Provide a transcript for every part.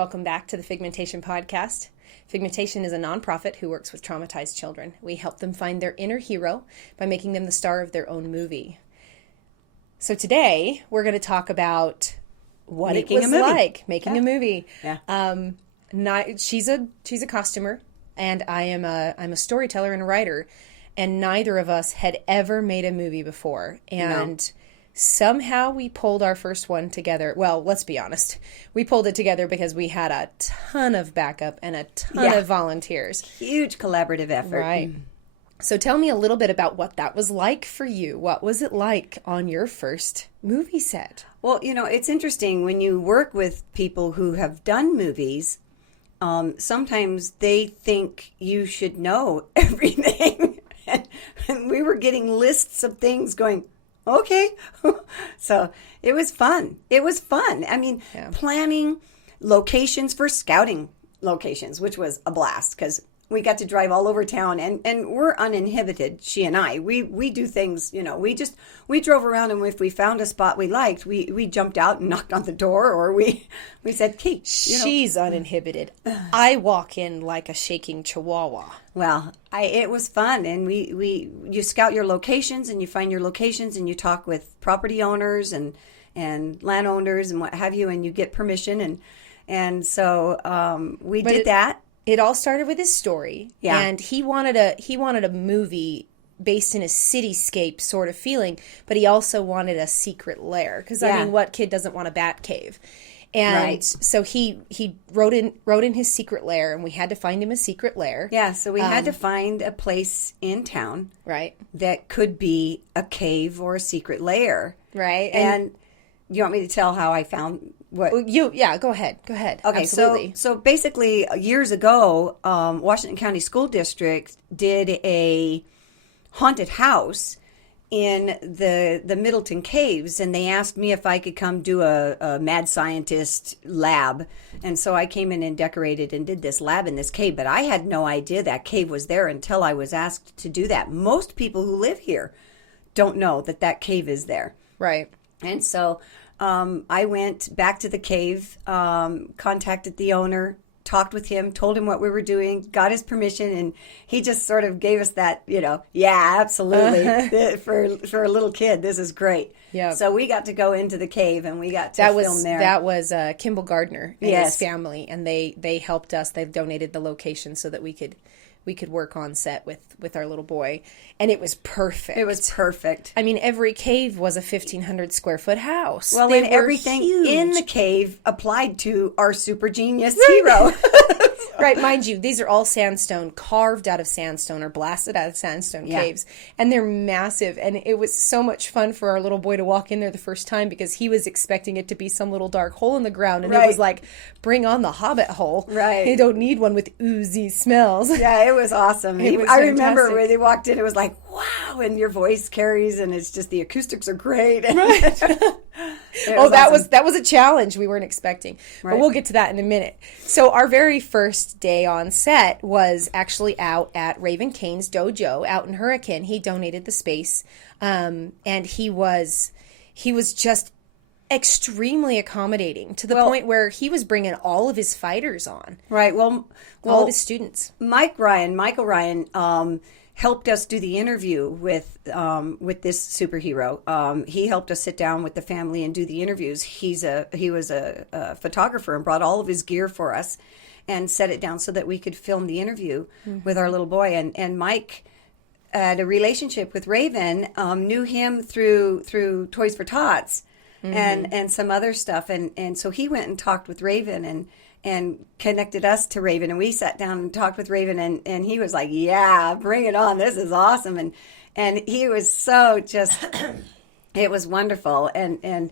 Welcome back to the Figmentation podcast. Figmentation is a nonprofit who works with traumatized children. We help them find their inner hero by making them the star of their own movie. So today we're going to talk about what it was like making a movie. Yeah. She's a costumer, and I'm a storyteller and a writer, and neither of us had ever made a movie before. And somehow we pulled our first one together. Well, let's be honest. We pulled it together because we had a ton of backup and a ton of volunteers. Huge collaborative effort. Right. So tell me a little bit about what that was like for you. What was it like on your first movie set? Well, it's interesting when you work with people who have done movies, sometimes they think you should know everything. And we were getting lists of things going, okay. So it was fun. I mean, planning locations for scouting locations, which was a blast because we got to drive all over town and we're uninhibited, she and I. We do things, we drove around, and if we found a spot we liked, we jumped out and knocked on the door, or we said, Kate. She's uninhibited. I walk in like a shaking chihuahua. Well, it was fun, and you scout your locations, and you find your locations, and you talk with property owners and landowners and what have you, and you get permission, and so we did that. It all started with his story, and he wanted a movie based in a cityscape sort of feeling, but he also wanted a secret lair because I mean, what kid doesn't want a batcave? And so he wrote in his secret lair, and we had to find him a secret lair. Yeah, so we had to find a place in town, right, that could be a cave or a secret lair, right. And you want me to tell how I found what? Go ahead. Okay, absolutely. So basically, years ago, Washington County School District did a haunted house in the Middleton Caves, and they asked me if I could come do a mad scientist lab. And so I came in and decorated and did this lab in this cave, but I had no idea that cave was there until I was asked to do that. Most people who live here don't know that cave is there. Right. And so I went back to the cave, contacted the owner, talked with him, told him what we were doing, got his permission, and he just sort of gave us that, yeah, absolutely. For a little kid, this is great. Yeah. So we got to go into the cave, and we got to film there. That was Kimball Gardner and his family, and they helped us. They donated the location so that we could work on set with our little boy, and it was perfect. It was perfect. I mean, every cave was a 1,500 square foot house. Well, and everything in the cave applied to our super genius hero. Right, mind you, these are all sandstone, carved out of sandstone or blasted out of sandstone caves, and they're massive. And it was so much fun for our little boy to walk in there the first time because he was expecting it to be some little dark hole in the ground, and it was like, bring on the Hobbit hole. Right, you don't need one with oozy smells. Yeah, it was awesome. I remember where they walked in, it was like, wow, and your voice carries, and it's just the acoustics are great. Right. That was a challenge we weren't expecting. Right. But we'll get to that in a minute. So our very first day on set was actually out at Raven Kane's dojo out in Hurricane. He donated the space, and he was just extremely accommodating to the point where he was bringing all of his fighters on. Right. Well, all of his students. Michael Ryan, helped us do the interview with this superhero. He helped us sit down with the family and do the interviews. He was a photographer and brought all of his gear for us and set it down so that we could film the interview with our little boy. And Mike had a relationship with Raven, knew him through Toys for Tots and some other stuff. And so he went and talked with Raven and connected us to Raven, and we sat down and talked with Raven, and he was like, yeah, bring it on, this is awesome, and he was so just it was wonderful, and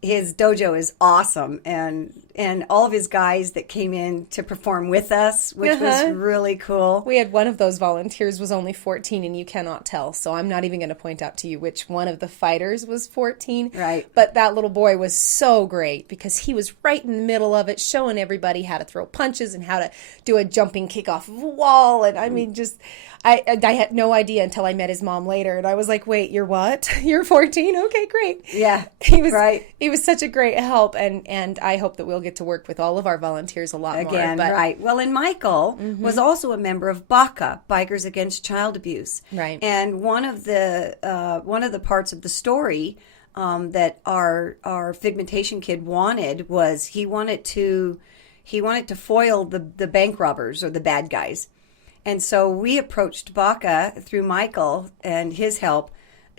his dojo is awesome, and all of his guys that came in to perform with us, which was really cool. We had one of those volunteers was only 14, and you cannot tell, so I'm not even going to point out to you which one of the fighters was 14. Right. But that little boy was so great because he was right in the middle of it, showing everybody how to throw punches and how to do a jumping kick off of a wall, and I mean, just... I had no idea until I met his mom later, and I was like, wait, you're what? You're 14? Okay, great. Yeah, He was such a great help, and I hope that we'll get to work with all of our volunteers a lot more. Again, right. Well, and Michael was also a member of BACA, Bikers Against Child Abuse. Right. And one of the parts of the story that our Figmentation kid wanted was he wanted to foil the bank robbers or the bad guys. And so we approached BACA through Michael and his help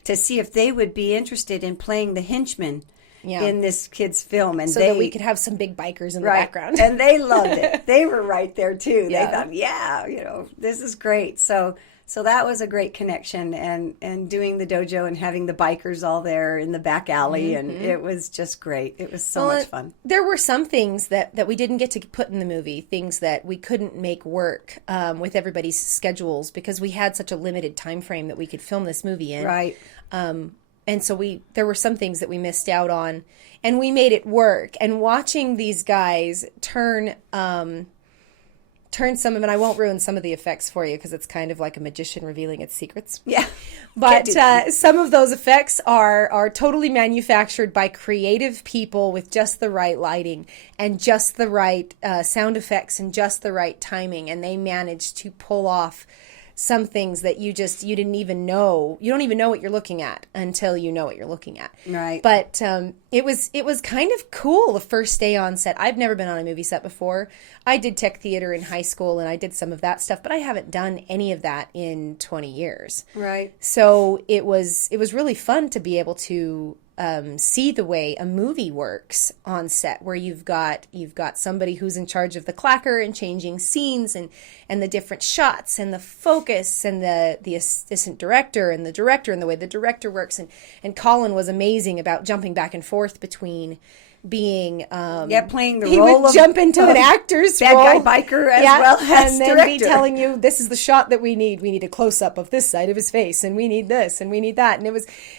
to see if they would be interested in playing the henchmen in this kid's film. And so that we could have some big bikers in the background. And they loved it. They were right there too. Yeah. They thought, this is great. So that was a great connection, and doing the dojo and having the bikers all there in the back alley, and it was just great. It was so much fun. There were some things that we didn't get to put in the movie, things that we couldn't make work with everybody's schedules because we had such a limited time frame that we could film this movie in. Right. And so there were some things that we missed out on, and we made it work. And watching these guys turn some of, and I won't ruin some of the effects for you because it's kind of like a magician revealing its secrets. Yeah. But some of those effects are totally manufactured by creative people with just the right lighting and just the right sound effects and just the right timing. And they managed to pull off some things that you didn't even know. You don't even know what you're looking at until you know what you're looking at. Right. But it was kind of cool the first day on set. I've never been on a movie set before. I did tech theater in high school and I did some of that stuff, but I haven't done any of that in 20 years. Right. So it was really fun to be able to see the way a movie works on set, where you've got somebody who's in charge of the clacker and changing scenes and the different shots and the focus and the assistant director and the way the director works, and Colin was amazing about jumping back and forth between being playing the he role would of jump into an actor's bad role, guy biker as well as and then director. be telling you this is the shot that we need a close-up of this side of his face, and we need this and we need that. And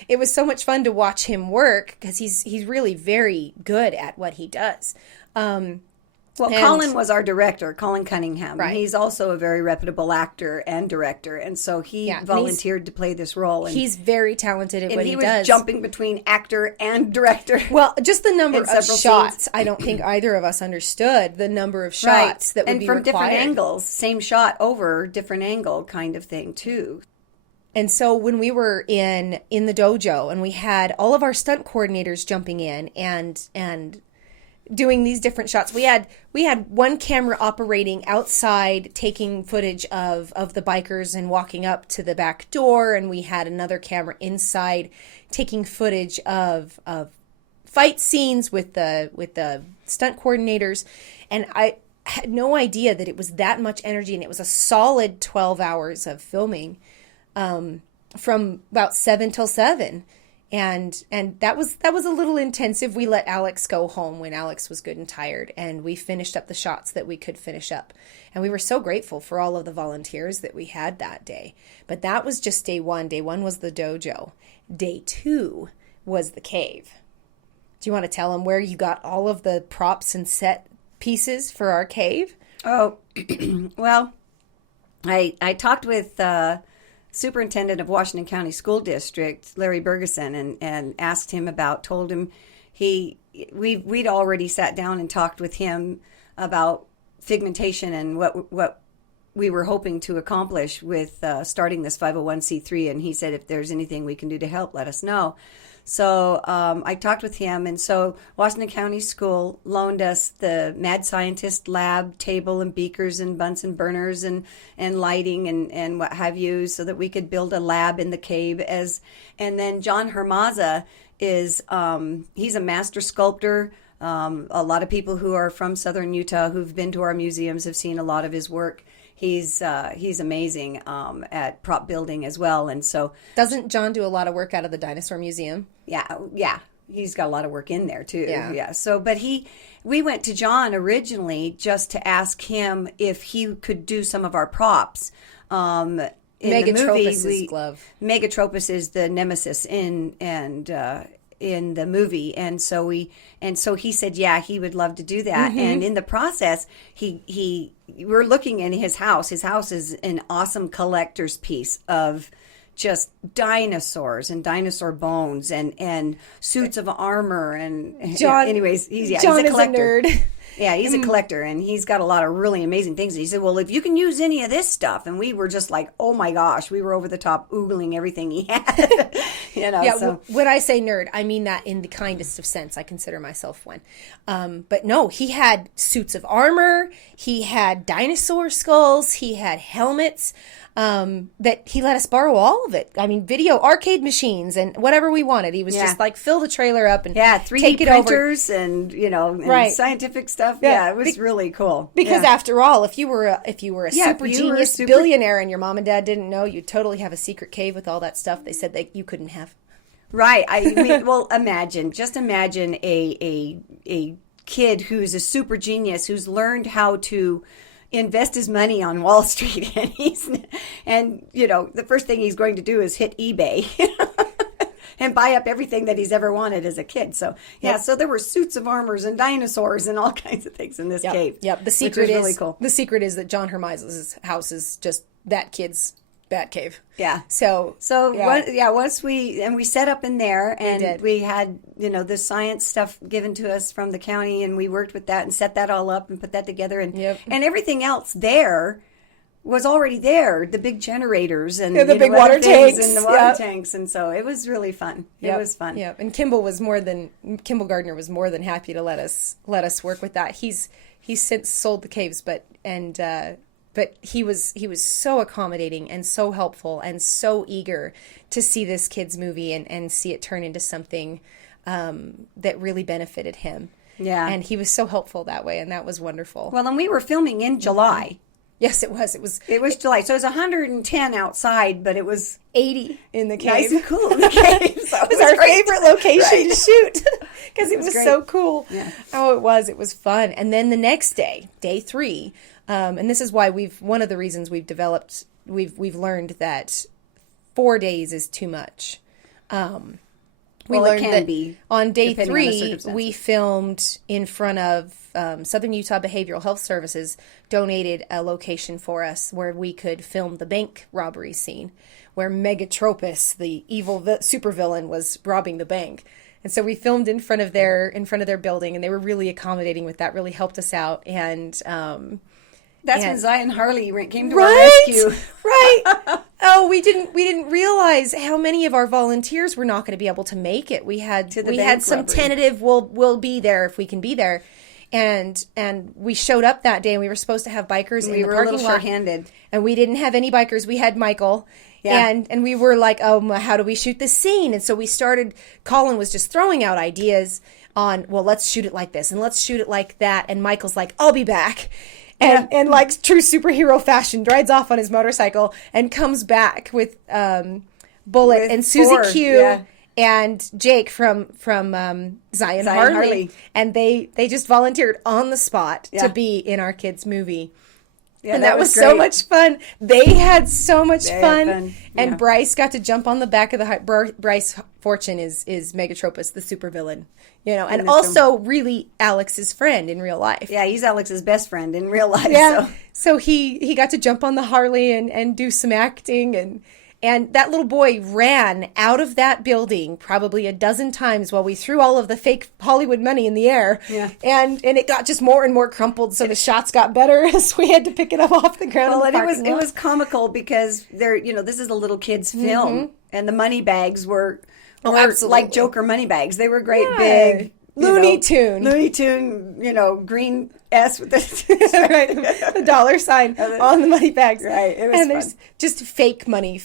it was so much fun to watch him work because he's really very good at what he does. Colin was our director, Colin Cunningham. Right. He's also a very reputable actor and director, and so he volunteered to play this role. And he's very talented at what he does. And he was jumping between actor and director. Well, just the number of shots, scenes. I don't think either of us understood the number of shots that would be required. And from different angles, same shot over, different angle kind of thing, too. And so when we were in the dojo and we had all of our stunt coordinators jumping in and doing these different shots, we had one camera operating outside taking footage of the bikers and walking up to the back door, and we had another camera inside taking footage of fight scenes with the stunt coordinators. And I had no idea that it was that much energy, and it was a solid 12 hours of filming from about 7 till 7. And that was a little intensive. We let Alex go home when Alex was good and tired, and we finished up the shots that we could finish up. And we were so grateful for all of the volunteers that we had that day. But that was just day one. Day one was the dojo. Day two was the cave. Do you want to tell them where you got all of the props and set pieces for our cave? Oh, well, I talked with Superintendent of Washington County School District, Larry Bergeson, and asked him told him we'd already sat down and talked with him about Figmentation and what we were hoping to accomplish with starting this 501c3, and he said if there's anything we can do to help, let us know. So I talked with him, and so Washington County School loaned us the Mad Scientist lab table and beakers and Bunsen burners and lighting and what have you, so that we could build a lab in the cave. And then John Hermaza is he's a master sculptor. A lot of people who are from southern Utah who've been to our museums have seen a lot of his work. He's amazing at prop building as well, and so doesn't John do a lot of work out of the Dinosaur Museum? Yeah, he's got a lot of work in there too. Yeah. So, but we went to John originally just to ask him if he could do some of our props. In Megatropus's glove. Megatropus is the nemesis in the movie, and so he said he would love to do that. Mm-hmm. And in the process we're looking in his house is an awesome collector's piece of just dinosaurs and dinosaur bones and suits of armor and John. anyways, he's a John collector. is a nerd. Yeah, he's a collector, and he's got a lot of really amazing things. And he said, well, if you can use any of this stuff. And we were just like, oh my gosh, we were over the top oogling everything he had. Yeah, so. when I say nerd, I mean that in the kindest of sense. I consider myself one. But no, he had suits of armor. He had dinosaur skulls. He had helmets. That he let us borrow all of it. I mean, video arcade machines and whatever we wanted. He was just like, fill the trailer up and 3D take it printers over. and, and scientific stuff. Yeah, it was really cool. Because after all, if you were a super genius billionaire and your mom and dad didn't know, you'd totally have a secret cave with all that stuff they said that you couldn't have. Right. I mean, well, imagine a kid who's a super genius who's learned how to invest his money on Wall Street, and the first thing he's going to do is hit eBay and buy up everything that he's ever wanted as a kid. So so there were suits of armors and dinosaurs and all kinds of things in this cave. Yep. The secret is really cool. The secret is that John Hermiza's house is just that kid's batcave. Yeah. So once we set up in there, and we had the science stuff given to us from the county, and we worked with that and set that all up and put that together, and everything else there was already there, the big generators and the big water tanks and the water tanks, and so it was really fun. It was fun. Yeah, and Kimball Gardner was more than happy to let us work with that. He's since sold the caves, but he was so accommodating and so helpful and so eager to see this kid's movie and see it turn into something that really benefited him. Yeah. And he was so helpful that way, and that was wonderful. Well, and we were filming in July. Yes, it was. It was July. So it was 110 outside, but it was 80 in the cave. Nice and cool in the cave. So it was our favorite location to shoot because it was so cool. Yeah. Oh, it was. It was fun. And then the next day, day 3, and this is why one of the reasons we've learned that 4 days is too much. We learned that on day 3, we filmed in front of Southern Utah Behavioral Health Services donated a location for us where we could film the bank robbery scene where Megatropus, the evil supervillain, was robbing the bank. And so we filmed in front of their building, and they were really accommodating with that, really helped us out. And that's when Zion Harley came to our rescue. Right. Oh, we didn't realize how many of our volunteers were not going to be able to make it. We had some tentative we'll be there if we can be there. And we showed up that day, and we were supposed to have bikers in the parking lot. We were a little short-handed. And we didn't have any bikers. We had Michael. Yeah. And we were like, oh, how do we shoot this scene? And so we started, Colin was just throwing out ideas on, well, let's shoot it like this, and let's shoot it like that. And Michael's like, I'll be back. And like true superhero fashion, rides off on his motorcycle and comes back with Bullet and Susie Q and Jake from Zion Harley. And they just volunteered on the spot to be in our kids' movie. Yeah, and that was so much fun. They had so much fun. And Bryce got to jump on the back of the Bryce Fortune is Megatropus, the supervillain. And also really Alex's friend in real life. Yeah, he's Alex's best friend in real life. Yeah. So he got to jump on the Harley and do some acting, and that little boy ran out of that building probably a dozen times while we threw all of the fake Hollywood money in the air. Yeah. And it got just more and more crumpled, so the shots got better as we had to pick it up off the ground. Well, it was comical because this is a little kid's film, and the money bags were like Joker money bags. They were great, big Looney Tune, green S with the the dollar sign on the money bags. Right, it was fun. There's just fake money,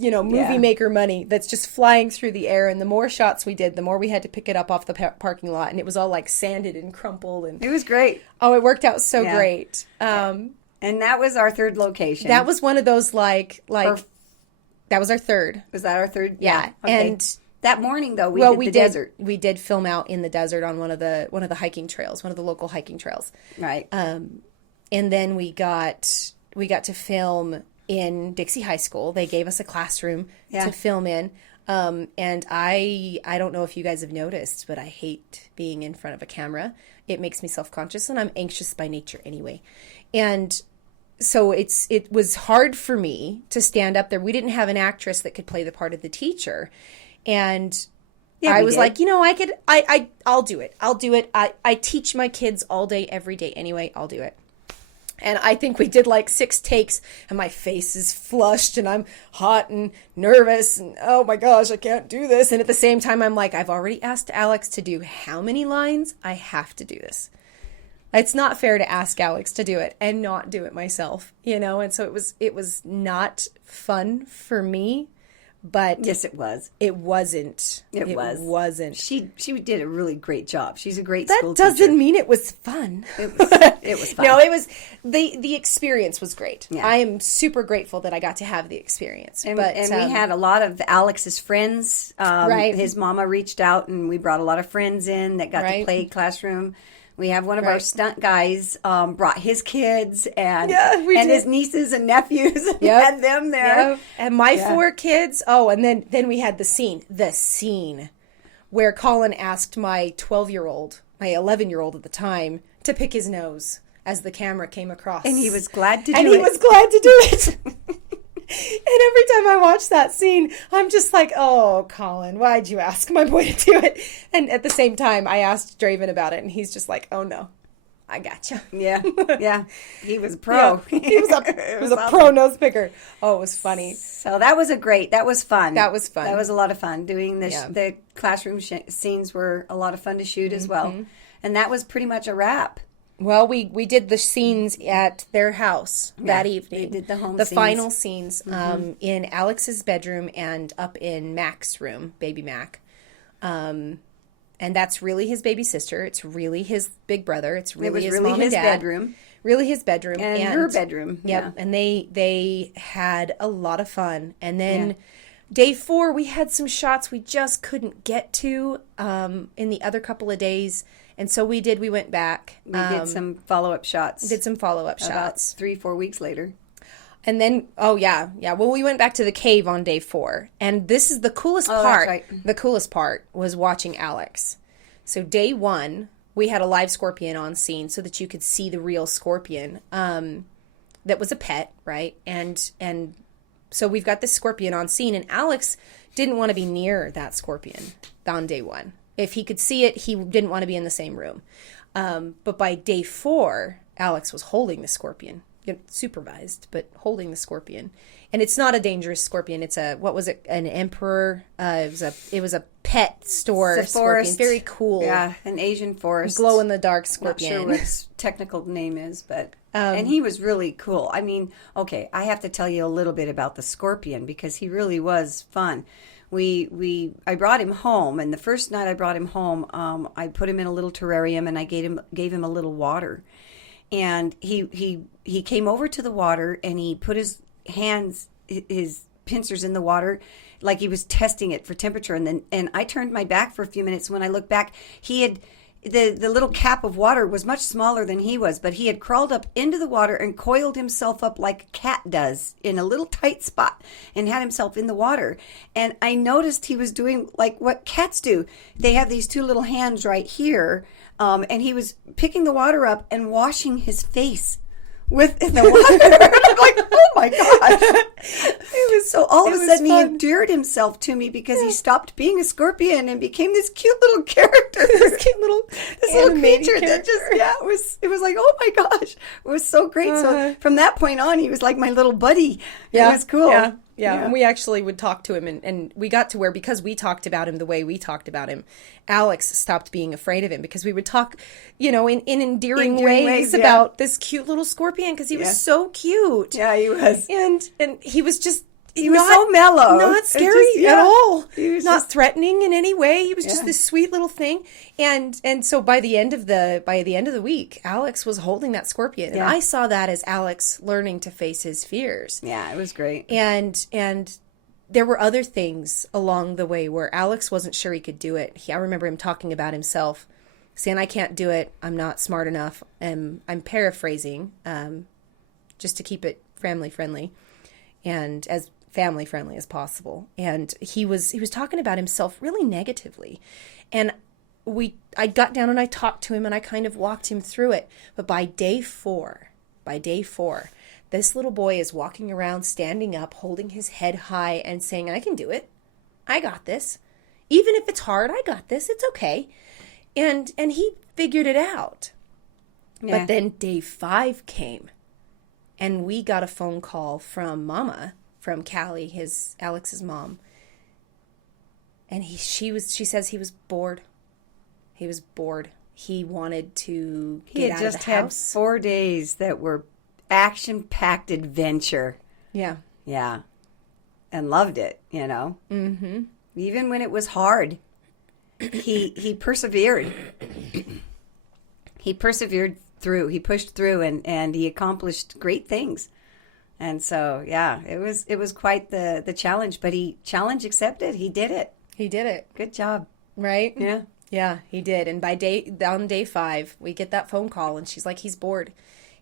movie maker money that's just flying through the air. And the more shots we did, the more we had to pick it up off the parking lot, and it was all like sanded and crumpled. And it was great. Oh, it worked out so great. And that was our third location. That was one of those that was our third. Was that our third? Yeah. Okay. And that morning, though, we did the desert. We did film out in the desert on one of the hiking trails, one of the local hiking trails. Right. And then we got to film in Dixie High School. They gave us a classroom to film in. And I don't know if you guys have noticed, but I hate being in front of a camera. It makes me self-conscious, and I'm anxious by nature anyway. And so it was hard for me to stand up there. We didn't have an actress that could play the part of the teacher. And Yeah, I we was did. like, I'll do it. I'll do it. I teach my kids all day, every day anyway. I'll do it. And I think we did like 6 takes, and my face is flushed, and I'm hot and nervous, and oh my gosh, I can't do this. And at the same time, I'm like, I've already asked Alex to do how many lines? I have to do this. It's not fair to ask Alex to do it and not do it myself, And so it was not fun for me, but yes, it was. it wasn't. It was. Wasn't. She did a really great job. She's a great That school teacher. doesn't mean it was fun. It was fun. No, it was the experience was great. Yeah. I am super grateful that I got to have the experience. And, but we had a lot of Alex's friends. Right. His mama reached out, and we brought a lot of friends in that got to Right. play classroom. We have one of our Right. stunt guys brought his kids and we did. his nieces and nephews and Yep. had them there. Yep. And my Yeah. 4 kids. Oh, and then we had the scene where Colin asked my 12-year-old, my 11-year-old at the time, to pick his nose as the camera came across. And he was glad to do it. And he was glad to do it. And every time I watch that scene, I'm just like, oh, Colin, why'd you ask my boy to do it? And at the same time, I asked Draven about it, and he's just like, oh, no, I gotcha. Yeah, yeah. He was a pro. Yeah, he was a awesome. pro nose picker. Oh, it was funny. So that was that was fun. That was fun. That was a lot of fun. Doing Yeah. the classroom scenes were a lot of fun to shoot as Mm-hmm. well. And that was pretty much a wrap. Well, we did the scenes at their house that evening. we did the home The scenes. final scenes in Alex's bedroom and up in Mac's room, baby Mac. And that's really his baby sister. It's really his big brother. It's really It was his really mom his and dad. bedroom. Really his bedroom. And her bedroom. Yep. Yeah. And they had a lot of fun. And then Yeah. day 4, we had some shots we just couldn't get to in the other couple of days. And so we went back. We did some follow-up shots. Did some follow-up about shots. 3-4 weeks later. And then, oh yeah. Well, we went back to the cave on day 4. And this is the coolest Oh, that's part. right. The coolest part was watching Alex. So day 1, we had a live scorpion on scene so that you could see the real scorpion. That was a pet, right? And so we've got this scorpion on scene, and Alex didn't want to be near that scorpion on day 1. If he could see it, he didn't want to be in the same room. But by day 4, Alex was holding the scorpion, supervised, but holding the scorpion. And it's not a dangerous scorpion. It's an emperor? It was a pet store It's a scorpion. forest. Very cool. Yeah, an Asian forest. Glow in the dark Not scorpion. sure what its technical name is, but and he was really cool. I mean, okay, I have to tell you a little bit about the scorpion because he really was fun. I brought him home, and the first night I brought him home, I put him in a little terrarium and I gave him a little water, and he came over to the water and he put his pincers in the water like he was testing it for temperature, and I turned my back for a few minutes. When I looked back, he had the little cap of water was much smaller than he was, but he had crawled up into the water and coiled himself up like a cat does in a little tight spot and had himself in the water. And I noticed he was doing like what cats do. They have these 2 little hands right here, and he was picking the water up and washing his face in the water. I'm like, oh my gosh. So all of a sudden he endeared himself to me because he stopped being a scorpion and became this cute little character. This cute little creature that character. just, it was like, oh my gosh. It was so great. So from that point on, he was like my little buddy. It was cool. Yeah. And we actually would talk to him, and we got to where, because we talked about him the way we talked about him, Alex stopped being afraid of him, because we would talk, in endearing ways about this cute little scorpion, because he was so cute. Yeah, he was. And he was just... He was so mellow. Not scary at all. He was not just threatening in any way. He was just this sweet little thing. And so by the end of the week, Alex was holding that scorpion. And I saw that as Alex learning to face his fears. Yeah, it was great. And there were other things along the way where Alex wasn't sure he could do it. I remember him talking about himself, saying, I can't do it. I'm not smart enough. I'm paraphrasing, just to keep it family friendly and as family friendly as possible. And he was talking about himself really negatively. And I got down and I talked to him and I kind of walked him through it. But by day 4, this little boy is walking around, standing up, holding his head high and saying, I can do it. I got this. Even if it's hard, I got this. It's okay. And he figured it out. Yeah. But then day 5 came, and we got a phone call from Mama, from Callie, Alex's mom. And she says he was bored. He was bored. He wanted to get out of the house. He had just had 4 days that were action-packed adventure. Yeah. Yeah. And loved it, you know. Mm-hmm. Even when it was hard, he persevered. He persevered through. He pushed through, and he accomplished great things. And so, yeah, it was quite the challenge. But challenge accepted. He did it. He did it. Good job. Right? Yeah. Yeah, he did. And on day 5, we get that phone call, and she's like, he's bored.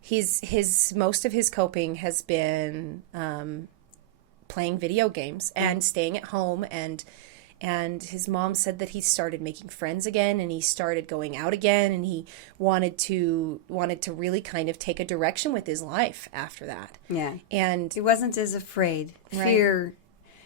Most of his coping has been playing video games and staying at home, and his mom said that he started making friends again, and he started going out again, and he wanted to really kind of take a direction with his life after that. Yeah. And he wasn't as afraid. Right. Fear.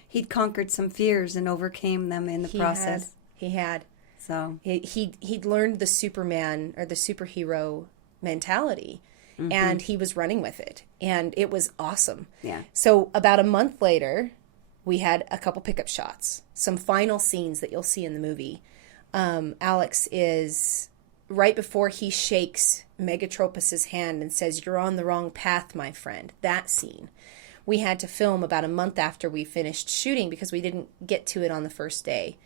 He'd conquered some fears and overcame them in the process. He had. So he'd learned the Superman or the superhero mentality, and he was running with it, and it was awesome. Yeah. So about a month later, we had a couple pickup shots, some final scenes that you'll see in the movie. Alex is right before he shakes Megatropus's hand and says, "You're on the wrong path, my friend." That scene we had to film about a month after we finished shooting because we didn't get to it on the first day.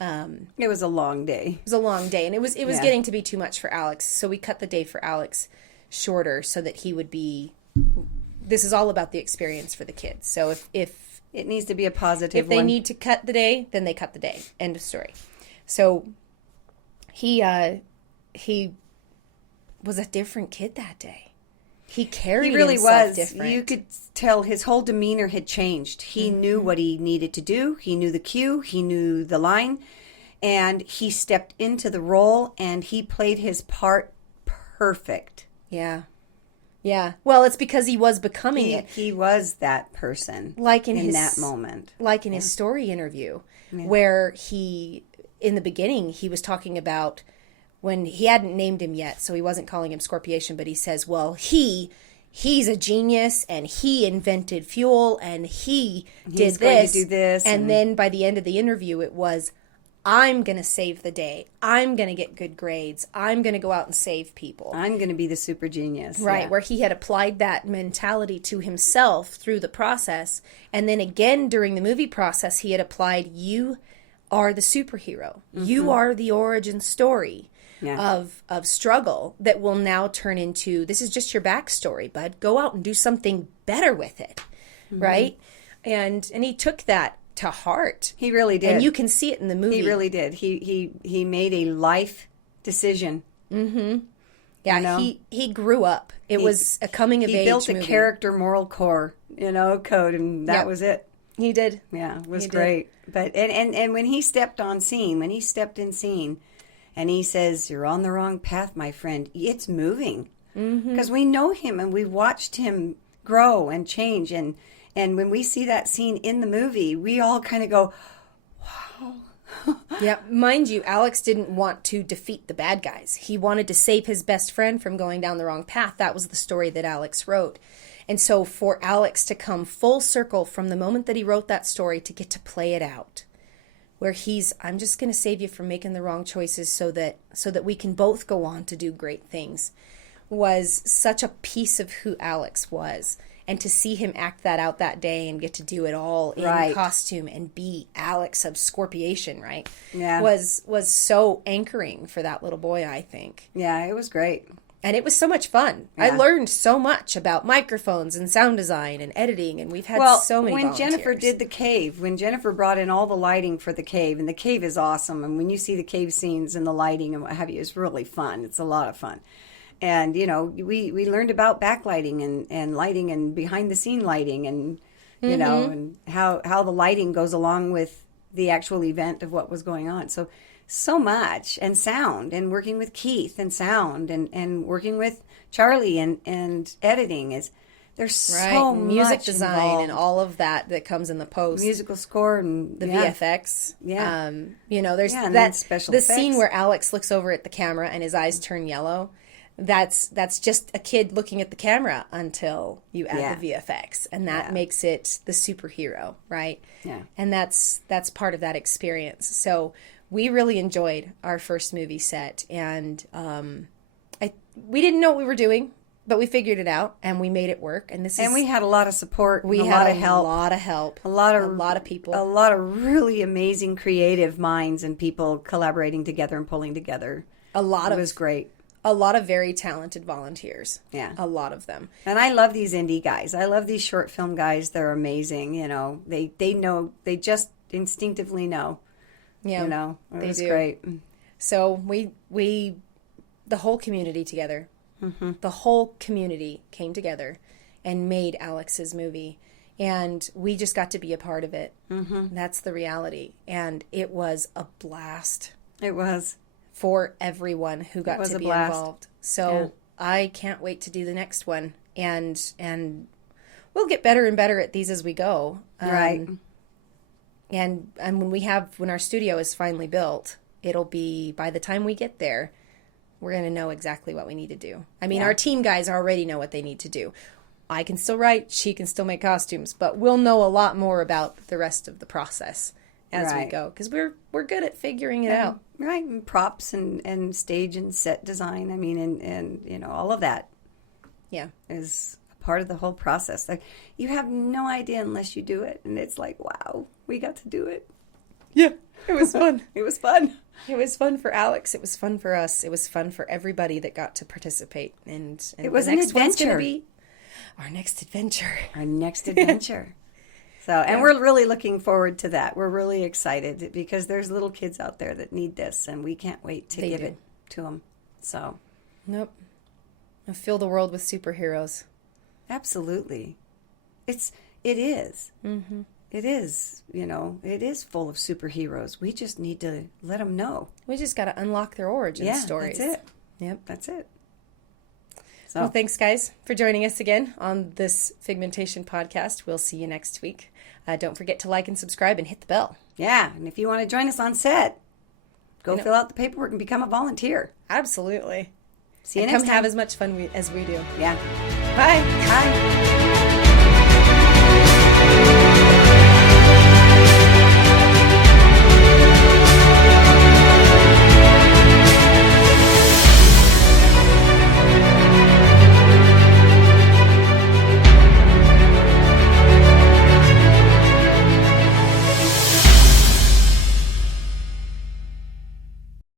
It was a long day. It was a long day, and it was getting to be too much for Alex. So we cut the day for Alex shorter so that he would be. This is all about the experience for the kids. So if it needs to be a positive, if they need to cut the day, then they cut the day. End of story. So he was a different kid that day. He carried himself different. You could tell his whole demeanor had changed. He knew what he needed to do. He knew the cue. He knew the line. And he stepped into the role, and he played his part perfect. Yeah. Yeah. Well, it's because he was becoming it. He was that person in that moment. Like in his story interview, where in the beginning, he was talking about when he hadn't named him yet, so he wasn't calling him Scorpiation, but he says, well, he's a genius, and he invented fuel, and he's going to do this. And then by the end of the interview, it was, I'm going to save the day. I'm going to get good grades. I'm going to go out and save people. I'm going to be the super genius. Right, where he had applied that mentality to himself through the process. And then again, during the movie process, he had applied, you are the superhero. You are the origin story. Of struggle that will now turn into, this is just your backstory, bud. Go out and do something better with it, right? And he took that to heart. He really did. And you can see it in the movie. He really did. He made a life decision. Mm-hmm. Yeah, you know? he grew up. It was a coming of age movie. He built a character moral core, code, and that was it. He did. Yeah, it was great. But and when he stepped in scene, and he says, "You're on the wrong path, my friend." It's moving because we know him and we've watched him grow and change. And when we see that scene in the movie, we all kind of go, "Wow." Yeah, mind you, Alex didn't want to defeat the bad guys. He wanted to save his best friend from going down the wrong path. That was the story that Alex wrote. And so for Alex to come full circle from the moment that he wrote that story to get to play it out, where I'm just going to save you from making the wrong choices so that we can both go on to do great things, was such a piece of who Alex was. And to see him act that out that day and get to do it all in costume and be Alex of Scorpiation, right? Yeah. Was so anchoring for that little boy, I think. Yeah, it was great. And it was so much fun. Yeah. I learned so much about microphones and sound design and editing, and we've had so many volunteers. Jennifer did the cave, when Jennifer brought in all the lighting for the cave, and the cave is awesome, and when you see the cave scenes and the lighting and what have you, it's really fun. It's a lot of fun. And, we learned about backlighting and lighting and behind-the-scene lighting and, and how the lighting goes along with the actual event of what was going on. So much. And sound, and working with Keith and sound, and working with Charlie and editing is There's so Right, music much design involved. and all of that comes in the post. Musical score and The VFX. Yeah. You know, there's and then that special the effects. scene where Alex looks over at the camera and his eyes turn yellow. That's just a kid looking at the camera until you add the VFX, and that makes it the superhero, right? Yeah. And that's part of that experience. So we really enjoyed our first movie set, and we didn't know what we were doing, but we figured it out and we made it work. And we had a lot of support. we and a had lot a of help. lot of help, A lot of people, a lot of really amazing creative minds and people collaborating together and pulling together. It was great. A lot of very talented volunteers. Yeah. A lot of them. And I love these indie guys. I love these short film guys. They're amazing. You know, they know, they just instinctively know. Yeah. You know, it they was do. great. So we the whole community together, the whole community came together and made Alex's movie. And we just got to be a part of it. Mm-hmm. That's the reality. And it was a blast. It was. For everyone who got to be involved. So I can't wait to do the next one. And we'll get better and better at these as we go. Right. And when our studio is finally built, it'll be, by the time we get there, we're going to know exactly what we need to do. I mean, our team guys already know what they need to do. I can still write, she can still make costumes, but we'll know a lot more about the rest of the process as we go, because we're good at figuring it out. Right, and props and stage and set design. I mean, and you know, all of that. Yeah, is a part of the whole process. Like, you have no idea unless you do it, and it's like, wow, we got to do it. Yeah, it was fun. It was fun. It was fun for Alex. It was fun for us. It was fun for everybody that got to participate. And it was the an next one's adventure. gonna be our next adventure. Our next adventure. So, and we're really looking forward to that. We're really excited because there's little kids out there that need this, and we can't wait to give it to them. So, nope. I fill the world with superheroes. Absolutely. It is. Mm-hmm. It is, you know, it is full of superheroes. We just need to let them know. We just got to unlock their origin stories. That's it. Yep. That's it. So. Well, thanks, guys, for joining us again on this Figmentation podcast. We'll see you next week. Don't forget to like and subscribe and hit the bell. Yeah, and if you want to join us on set, go fill out the paperwork and become a volunteer. Absolutely. See you and next come time. have as much fun as we do. Yeah. Bye. Bye.